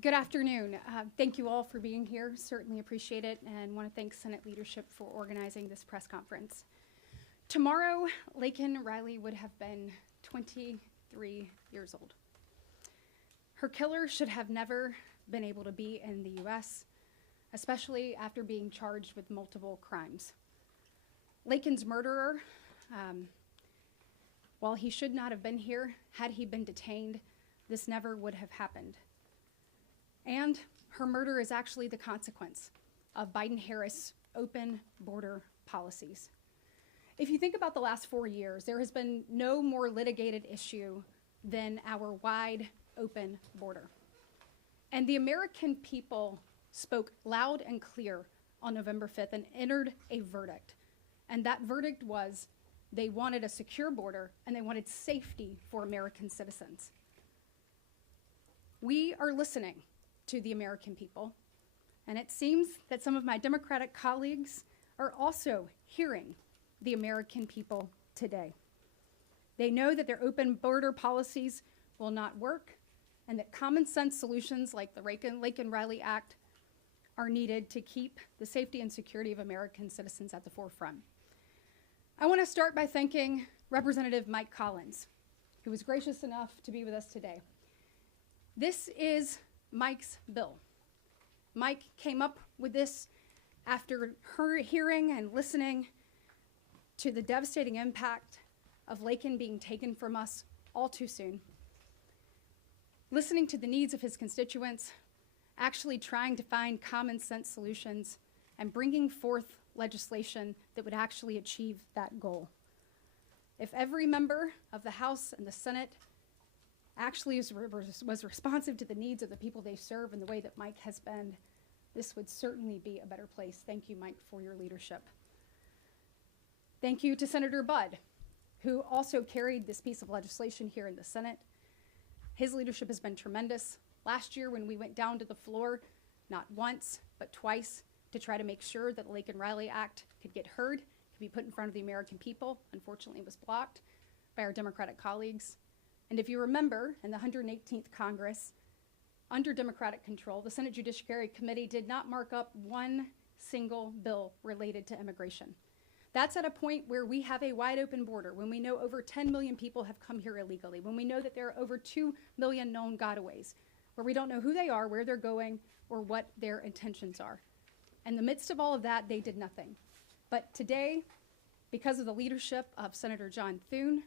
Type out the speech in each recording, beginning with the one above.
Good afternoon. Thank you all for being here. Certainly appreciate it, and want to thank Senate leadership for organizing this press conference. Tomorrow, Laken Riley would have been 23 years old. Her killer should have never been able to be in the U.S., especially after being charged with multiple crimes. Laken's murderer, while he should not have been here, had he been detained, this never would have happened. And her murder is actually the consequence of Biden-Harris open border policies. If you think about the last 4 years, there has been no more litigated issue than our wide open border. And the American people spoke loud and clear on November 5th and entered a verdict. And that verdict was they wanted a secure border and they wanted safety for American citizens. We are listening to the American people, and it seems that some of my Democratic colleagues are also hearing the American people today. They know that their open border policies will not work, and that common sense solutions like the Laken Riley Act are needed to keep the safety and security of American citizens at the forefront. I want to start by thanking Representative Mike Collins, who was gracious enough to be with us today. This is Mike's bill. Mike came up with this after her hearing and listening to the devastating impact of Laken being taken from us all too soon, listening to the needs of his constituents, actually trying to find common sense solutions, and bringing forth legislation that would actually achieve that goal. If every member of the House and the Senate actually was responsive to the needs of the people they serve in the way that Mike has been, this would certainly be a better place. Thank you, Mike, for your leadership. Thank you to Senator Budd, who also carried this piece of legislation here in the Senate. His leadership has been tremendous. Last year, when we went down to the floor, not once, but twice, to try to make sure that the Laken Riley Act could get heard, could be put in front of the American people, unfortunately it was blocked by our Democratic colleagues. And if you remember, in the 118th Congress, under Democratic control, the Senate Judiciary Committee did not mark up one single bill related to immigration. That's at a point where we have a wide open border, when we know over 10 million people have come here illegally, when we know that there are over 2 million known gotaways, where we don't know who they are, where they're going, or what their intentions are. In the midst of all of that, they did nothing. But today, because of the leadership of Senator John Thune,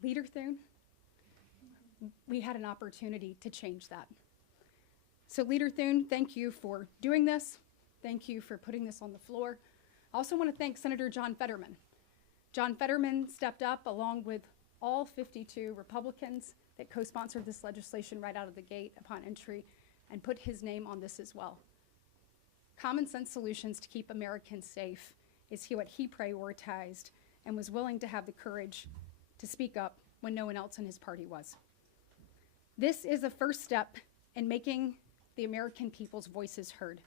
Leader Thune, we had an opportunity to change that. So Leader Thune, thank you for doing this. Thank you for putting this on the floor. I also want to thank Senator John Fetterman. John Fetterman stepped up along with all 52 Republicans that co-sponsored this legislation right out of the gate upon entry and put his name on this as well. Common sense solutions to keep Americans safe is what he prioritized and was willing to have the courage to speak up when no one else in his party was. This is a first step in making the American people's voices heard.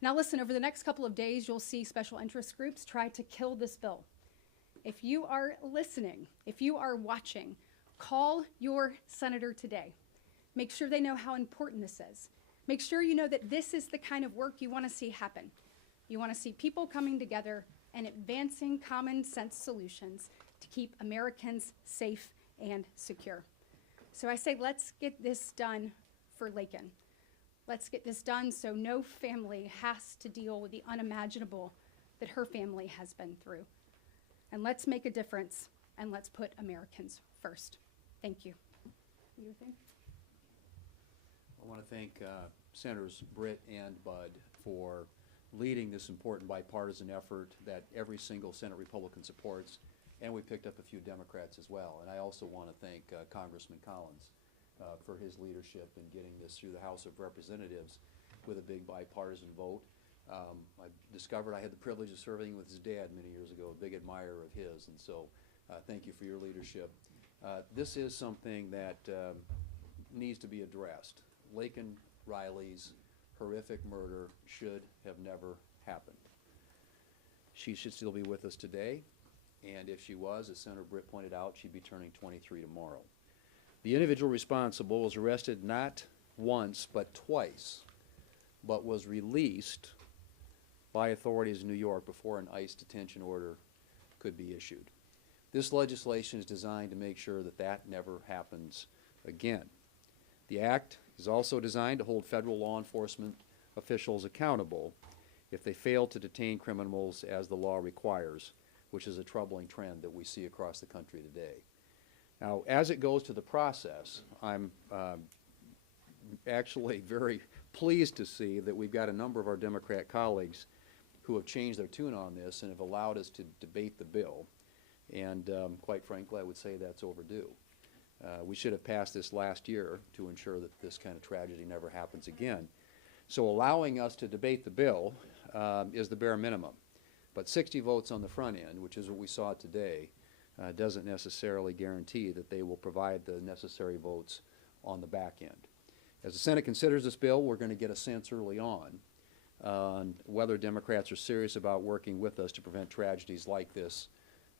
Now listen, over the next couple of days, you'll see special interest groups try to kill this bill. If you are listening, if you are watching, call your senator today. Make sure they know how important this is. Make sure you know that this is the kind of work you want to see happen. You want to see people coming together and advancing common sense solutions to keep Americans safe and secure. So I say, let's get this done for Laken. Let's get this done so no family has to deal with the unimaginable that her family has been through. And let's make a difference, and let's put Americans first. Thank you. I want to thank Senators Britt and Budd for leading this important bipartisan effort that every single Senate Republican supports, and we picked up a few Democrats as well. And I also want to thank Congressman Collins for his leadership in getting this through the House of Representatives with a big bipartisan vote. I discovered I had the privilege of serving with his dad many years ago, a big admirer of his, and so thank you for your leadership. This is something that needs to be addressed. Laken Riley's horrific murder should have never happened. She should still be with us today, and if she was, as Senator Britt pointed out, she'd be turning 23 tomorrow. The individual responsible was arrested not once but twice, but was released by authorities in New York before an ICE detention order could be issued. This legislation is designed to make sure that that never happens again. The act is also designed to hold federal law enforcement officials accountable if they fail to detain criminals as the law requires, which is a troubling trend that we see across the country today. Now, as it goes to the process, I'm actually very pleased to see that we've got a number of our Democrat colleagues who have changed their tune on this and have allowed us to debate the bill. And quite frankly, I would say that's overdue. We should have passed this last year to ensure that this kind of tragedy never happens again. So allowing us to debate the bill is the bare minimum. But 60 votes on the front end, which is what we saw today, doesn't necessarily guarantee that they will provide the necessary votes on the back end. As the Senate considers this bill, we're going to get a sense early on whether Democrats are serious about working with us to prevent tragedies like this,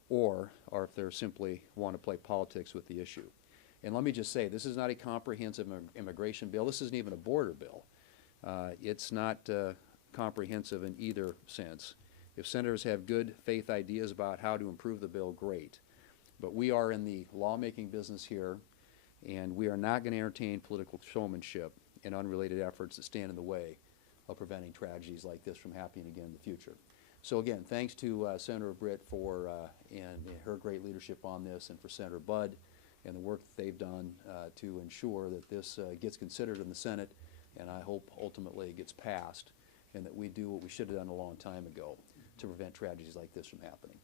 or if they simply want to play politics with the issue. And let me just say, this is not a comprehensive immigration bill. This isn't even a border bill. It's not comprehensive in either sense. If senators have good faith ideas about how to improve the bill, great. But we are in the lawmaking business here, and we are not going to entertain political showmanship and unrelated efforts that stand in the way of preventing tragedies like this from happening again in the future. So again, thanks to Senator Britt for and her great leadership on this, and for Senator Budd and the work that they've done to ensure that this gets considered in the Senate, and I hope ultimately it gets passed, and that we do what we should have done a long time ago to prevent tragedies like this from happening.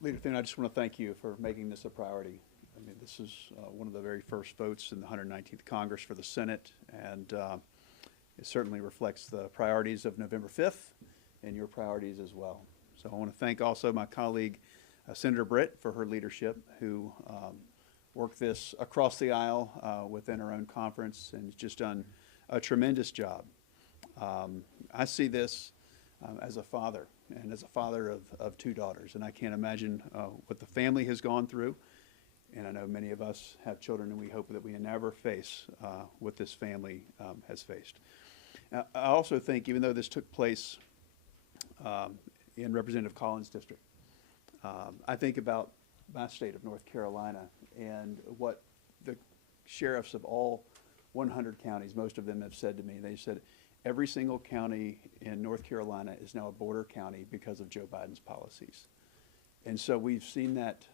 Leader Thune, I just want to thank you for making this a priority. I mean, this is one of the very first votes in the 119th Congress for the Senate, and it certainly reflects the priorities of November 5th and your priorities as well. So I want to thank also my colleague, Senator Britt, for her leadership, who worked this across the aisle within her own conference, and has just done a tremendous job. I see this as a father, and as a father of two daughters, and I can't imagine what the family has gone through. And I know many of us have children, and we hope that we never face what this family has faced. Now, I also think, even though this took place in Representative Collins' district, I think about my state of North Carolina and what the sheriffs of all 100 counties, most of them have said to me. They said, every single county in North Carolina is now a border county because of Joe Biden's policies. And so we've seen that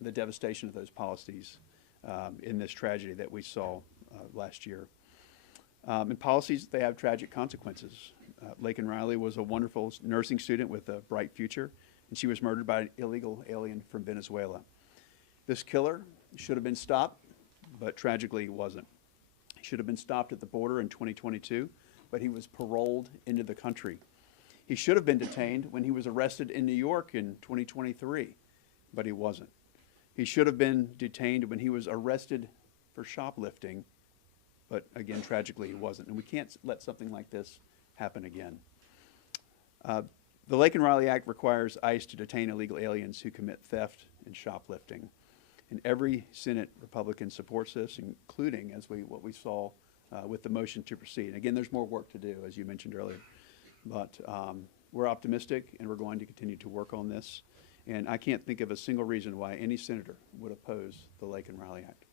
the devastation of those policies in this tragedy that we saw last year. And policies, they have tragic consequences. Laken Riley was a wonderful nursing student with a bright future, and she was murdered by an illegal alien from Venezuela. This killer should have been stopped, but tragically he wasn't. He should have been stopped at the border in 2022, but he was paroled into the country. He should have been detained when he was arrested in New York in 2023, but he wasn't. He should have been detained when he was arrested for shoplifting, but again, tragically, he wasn't. And we can't let something like this happen again. The Laken Riley Act requires ICE to detain illegal aliens who commit theft and shoplifting. And every Senate Republican supports this, including what we saw with the motion to proceed. And again, there's more work to do, as you mentioned earlier. But we're optimistic, and we're going to continue to work on this. And I can't think of a single reason why any senator would oppose the Laken Riley Act.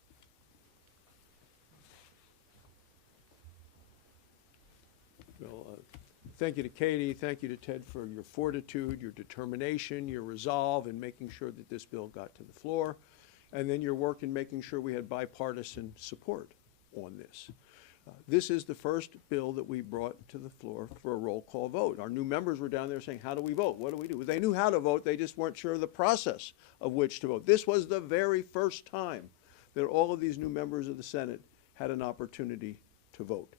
Well, thank you to Katie, thank you to Ted for your fortitude, your determination, your resolve in making sure that this bill got to the floor, and then your work in making sure we had bipartisan support on this. This is the first bill that we brought to the floor for a roll call vote. Our new members were down there saying, how do we vote? What do we do? They knew how to vote, they just weren't sure of the process of which to vote. This was the very first time that all of these new members of the Senate had an opportunity to vote.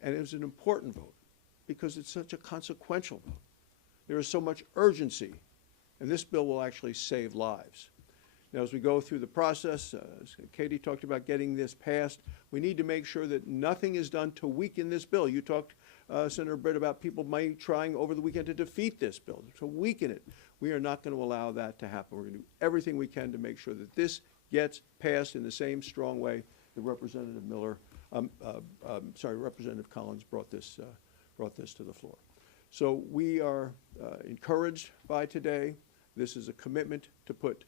And it was an important vote because it's such a consequential vote. There is so much urgency, and this bill will actually save lives. Now, as we go through the process, as Katie talked about getting this passed, we need to make sure that nothing is done to weaken this bill. You talked Senator Britt, about people might trying over the weekend to defeat this bill, to weaken it. We are not going to allow that to happen. We're going to do everything we can to make sure that this gets passed in the same strong way that Representative Representative Collins brought this to the floor. So we are encouraged by today. This is a commitment to put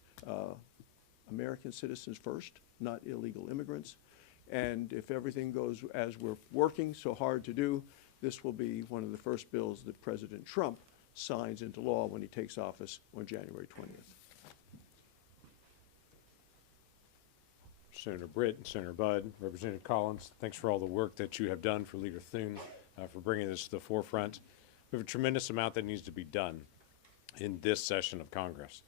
American citizens first, not illegal immigrants. And if everything goes as we're working so hard to do, this will be one of the first bills that President Trump signs into law when he takes office on January 20th. Senator Britt and Senator Budd, Representative Collins, thanks for all the work that you have done for Leader Thune, for bringing this to the forefront. We have a tremendous amount that needs to be done in this session of Congress.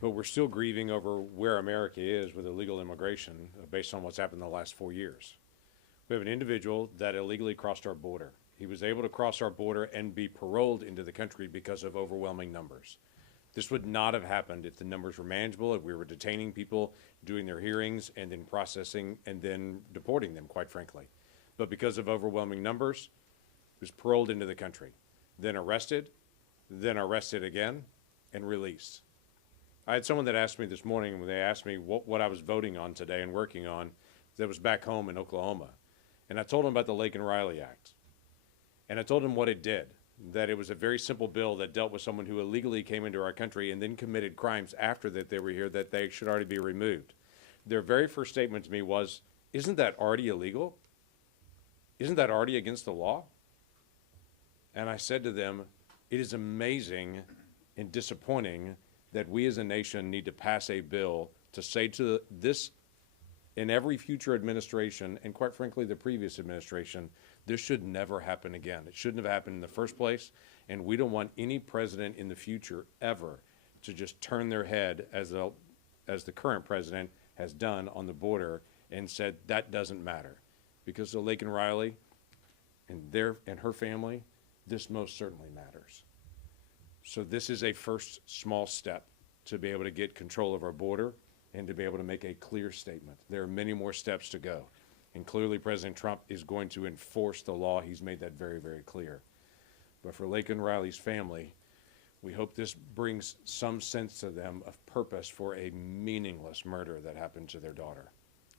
But we're still grieving over where America is with illegal immigration based on what's happened in the last 4 years. We have an individual that illegally crossed our border. He was able to cross our border and be paroled into the country because of overwhelming numbers. This would not have happened if the numbers were manageable, if we were detaining people, doing their hearings, and then processing and then deporting them, quite frankly. But because of overwhelming numbers, he was paroled into the country, then arrested again, and released. I had someone that asked me this morning when they asked me what I was voting on today and working on that was back home in Oklahoma. And I told him about the Laken Riley Act. And I told him what it did, that it was a very simple bill that dealt with someone who illegally came into our country and then committed crimes after that they were here that they should already be removed. Their very first statement to me was, isn't that already illegal? Isn't that already against the law? And I said to them, it is amazing and disappointing that we as a nation need to pass a bill to say to this and every future administration, and quite frankly the previous administration, this should never happen again. It shouldn't have happened in the first place, and we don't want any president in the future ever to just turn their head as the current president has done on the border and said that doesn't matter. Because of Laken Riley and her family, this most certainly matters. So this is a first small step to be able to get control of our border and to be able to make a clear statement. There are many more steps to go. And clearly President Trump is going to enforce the law. He's made that very, very clear. But for Laken Riley's family, we hope this brings some sense to them of purpose for a meaningless murder that happened to their daughter.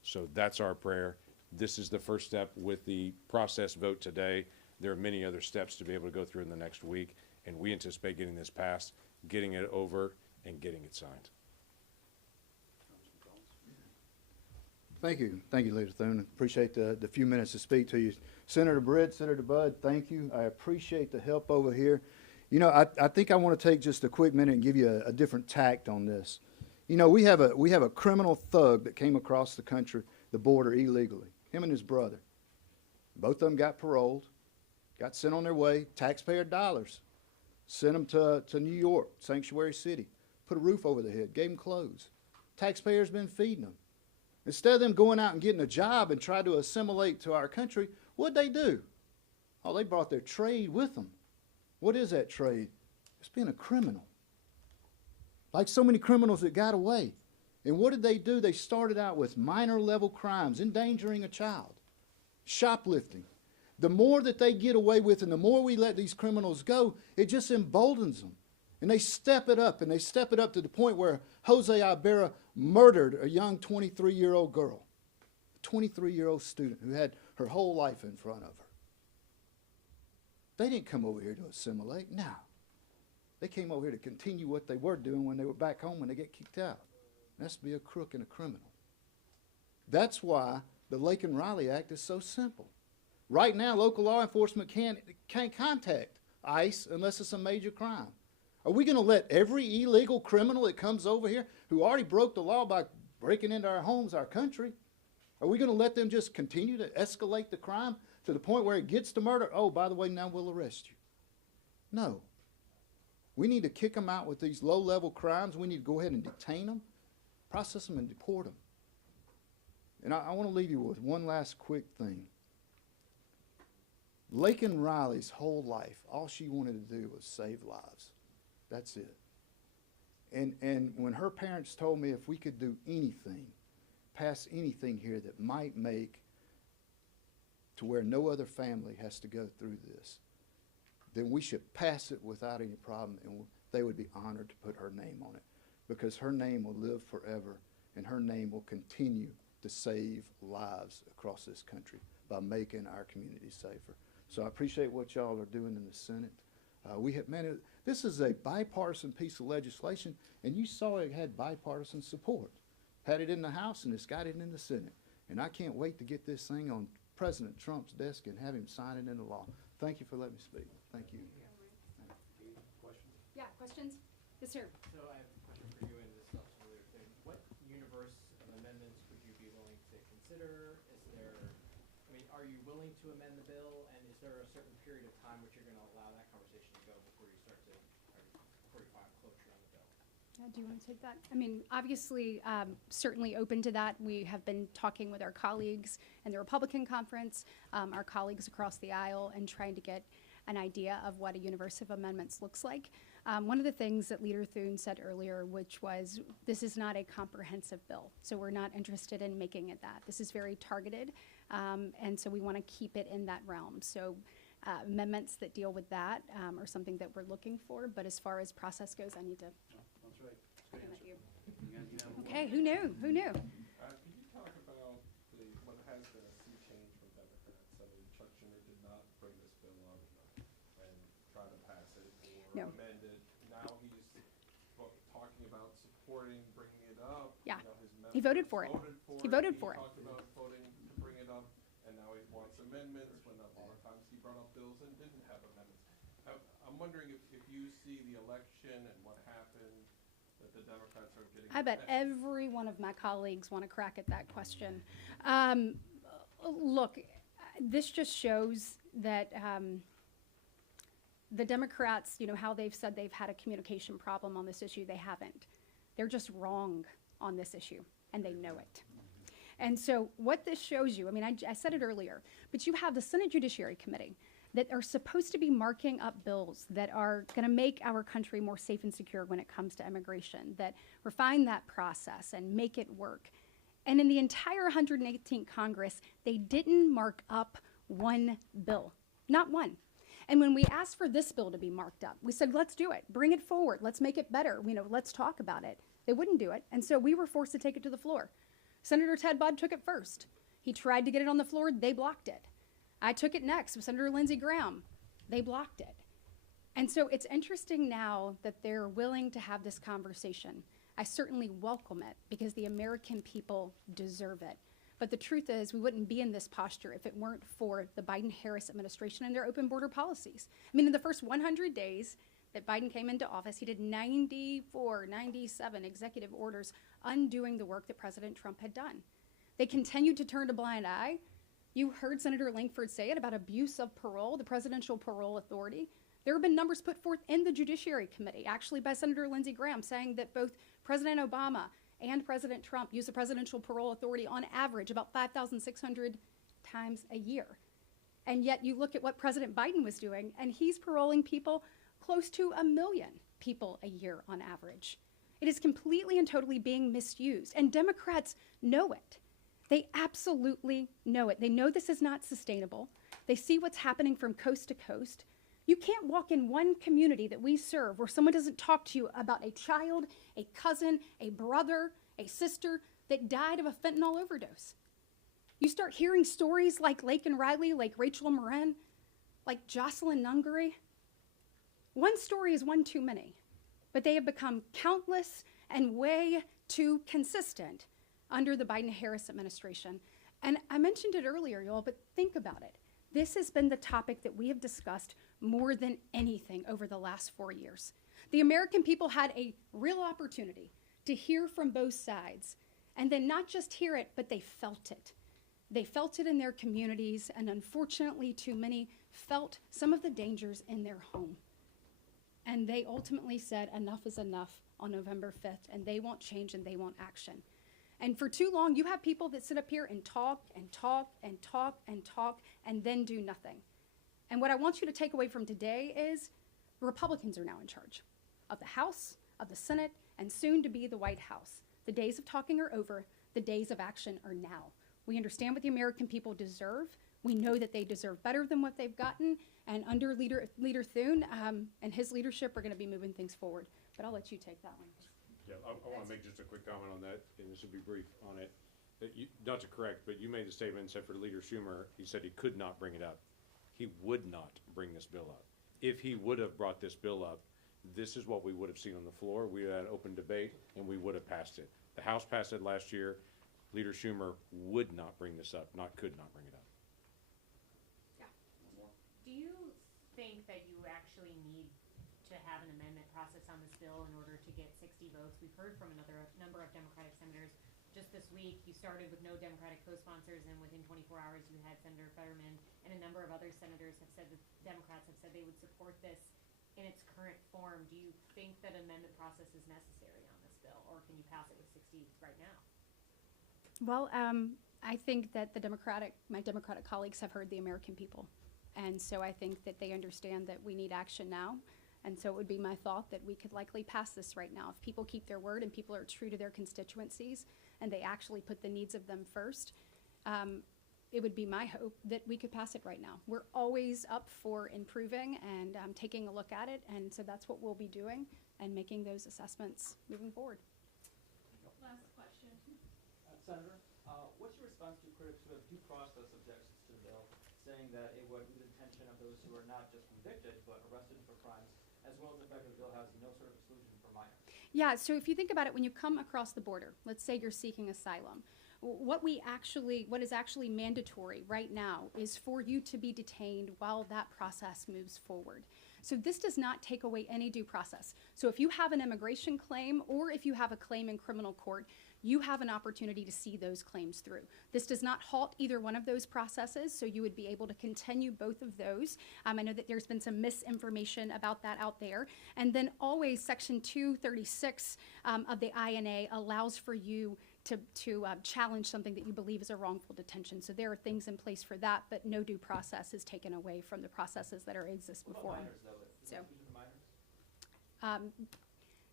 So that's our prayer. This is the first step with the process vote today. There are many other steps to be able to go through in the next week, and we anticipate getting this passed, getting it over, and getting it signed. Thank you, Leader Thune. Appreciate the few minutes to speak to you. Senator Britt, Senator Budd, thank you. I appreciate the help over here. You know, I think I want to take just a quick minute and give you a different tact on this. You know, we have a criminal thug that came across the border illegally, him and his brother. Both of them got paroled, got sent on their way, taxpayer dollars, sent them to New York, sanctuary city, put a roof over their head, gave them clothes. Taxpayers been feeding them. Instead of them going out and getting a job and try to assimilate to our country, what'd they do? Oh, they brought their trade with them. What is that trade? It's being a criminal. Like so many criminals that got away. And what did they do? They started out with minor level crimes, endangering a child, shoplifting. The more that they get away with and the more we let these criminals go, it just emboldens them. And they step it up, and they step it up to the point where Jose Ibarra murdered a young 23-year-old girl, a 23-year-old student who had her whole life in front of her. They didn't come over here to assimilate, no. They came over here to continue what they were doing when they were back home when they get kicked out. That's to be a crook and a criminal. That's why the Laken Riley Act is so simple. Right now, local law enforcement can't contact ICE unless it's a major crime. Are we going to let every illegal criminal that comes over here, who already broke the law by breaking into our homes, our country, are we going to let them just continue to escalate the crime to the point where it gets to murder? Oh, by the way, now we'll arrest you. No. We need to kick them out with these low-level crimes. We need to go ahead and detain them, process them, and deport them. And I want to leave you with one last quick thing. Laken Riley's whole life, all she wanted to do was save lives. That's it. And when her parents told me if we could do anything, pass anything here that might make to where no other family has to go through this, then we should pass it without any problem, and they would be honored to put her name on it, because her name will live forever, and her name will continue to save lives across this country by making our community safer. So I appreciate what y'all are doing in the Senate. This is a bipartisan piece of legislation, and you saw it had bipartisan support. Had it in the House, and it's got it in the Senate. And I can't wait to get this thing on President Trump's desk and have him sign it into law. Thank you for letting me speak. Thank you. Yeah, questions? Yes, sir. So I have a question for you, and this is also related to, what universe of amendments would you be willing to consider? Is there, I mean, are you willing to amend the bill, and is there a certain period of time which you're gonna allow that conversation to go before you start to, or before you find closure on the bill? Do you want to take that? I mean, obviously, certainly open to that. We have been talking with our colleagues in the Republican conference, our colleagues across the aisle, and trying to get an idea of what a universe of amendments looks like. One of the things that Leader Thune said earlier, which was, this is not a comprehensive bill, so we're not interested in making it that. This is very targeted, and so we want to keep it in that realm. So amendments that deal with that are something that we're looking for, but as far as process goes, I need to That's right. come at you. Okay, who knew? Who knew? Could you talk about what has been a sea change from Democrats? I mean, Chuck Schumer did not bring this bill up and try to pass it or No. amend it. Now he's talking about supporting bringing it up. Yeah. You know, his He voted for it. He voted for it. He talked about voting to bring it up, and now he wants amendments when a lot of times he brought up bills and didn't have amendments. I'm wondering if you see the election and what happened, that the Democrats are getting. I bet attention. every one of my colleagues want to crack at that question. Look, this just shows that the Democrats, you know, how they've said they've had a communication problem on this issue, they haven't. They're just wrong on this issue, and they know it. And so what this shows you, I mean, I said it earlier, but you have the Senate Judiciary Committee that are supposed to be marking up bills that are going to make our country more safe and secure when it comes to immigration, that refine that process and make it work. And in the entire 118th Congress, they didn't mark up one bill, not one. And when we asked for this bill to be marked up, we said, let's do it, bring it forward, let's make it better, you know, let's talk about it. They wouldn't do it, and so we were forced to take it to the floor. Senator Ted Budd took it first. He tried to get it on the floor, they blocked it. I took it next with Senator Lindsey Graham. They blocked it. And so it's interesting now that they're willing to have this conversation. I certainly welcome it because the American people deserve it. But the truth is, we wouldn't be in this posture if it weren't for the Biden-Harris administration and their open border policies. I mean, in the first 100 days that Biden came into office, he did 94, 97 executive orders undoing the work that President Trump had done. They continued to turn a blind eye. You heard Senator Langford say it about abuse of parole, the Presidential Parole Authority. There have been numbers put forth in the Judiciary Committee, actually by Senator Lindsey Graham, saying that both President Obama and President Trump use the Presidential Parole Authority on average about 5,600 times a year. And yet you look at what President Biden was doing, and he's paroling people close to 1 million people a year on average. It is completely and totally being misused, and Democrats know it. They absolutely know it. They know this is not sustainable. They see what's happening from coast to coast. You can't walk in one community that we serve where someone doesn't talk to you about a child, a cousin, a brother, a sister that died of a fentanyl overdose. You start hearing stories like Laken Riley, like Rachel Moran, like Jocelyn Nungary. One story is one too many, but they have become countless and way too consistent under the Biden-Harris administration. And I mentioned it earlier, y'all, but think about it. This has been the topic that we have discussed more than anything over the last 4 years. The American people had a real opportunity to hear from both sides, and then not just hear it, but they felt it. They felt it in their communities, and unfortunately, too many felt some of the dangers in their home. And they ultimately said enough is enough on November 5th, and they want change and they want action. And for too long, you have people that sit up here and talk and talk and talk and talk and then do nothing. And what I want you to take away from today is the Republicans are now in charge of the House, of the Senate, and soon to be the White House. The days of talking are over. The days of action are now. We understand what the American people deserve. We know that they deserve better than what they've gotten, and under Leader Thune and his leadership, we're going to be moving things forward. But I'll let you take that one. Yeah, I want to make just a quick comment on that, and this will be brief on it. That you, not to correct, but you made the statement and said for Leader Schumer, he said he could not bring it up. He would not bring this bill up. If he would have brought this bill up, this is what we would have seen on the floor. We had an open debate, and we would have passed it. The House passed it last year. Leader Schumer would not bring this up, could not bring it up. Do you think that you actually need to have an amendment process on this bill in order to get 60 votes? We've heard from another number of Democratic senators just this week. You started with no Democratic co-sponsors, and within 24 hours you had Senator Fetterman and a number of other senators have said that Democrats have said they would support this in its current form. Do you think that amendment process is necessary on this bill, or can you pass it with 60 right now? Well, I think that my Democratic colleagues have heard the American people. And so I think that they understand that we need action now. And so it would be my thought that we could likely pass this right now. If people keep their word and people are true to their constituencies and they actually put the needs of them first, it would be my hope that we could pass it right now. We're always up for improving and taking a look at it. And so that's what we'll be doing and making those assessments moving forward. Last question. Senator, what's your response to critics who have due process objections to the bill, saying that it would the detention of those who are not just convicted but arrested for crimes, as well as the fact that the bill has no sort of exclusion for minors? Yeah, so if you think about it, when you come across the border, let's say you're seeking asylum, what is actually mandatory right now is for you to be detained while that process moves forward. So this does not take away any due process. So if you have an immigration claim or if you have a claim in criminal court, you have an opportunity to see those claims through. This does not halt either one of those processes, so you would be able to continue both of those. I know that there's been some misinformation about that out there. And then always Section 236 of the INA allows for you to challenge something that you believe is a wrongful detention. So there are things in place for that, but no due process is taken away from the processes that exist before. What about minors, though? Is there exclusion for minors?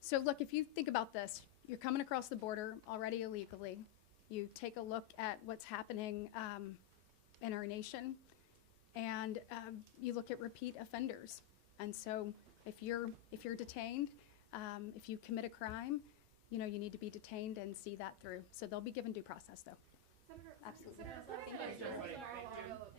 So look, if you think about this, you're coming across the border already illegally. You take a look at what's happening in our nation, and you look at repeat offenders. And so if you're detained, if you commit a crime, you need to be detained and see that through. So they'll be given due process, though. Senator, Absolutely. Senator, let me ask you-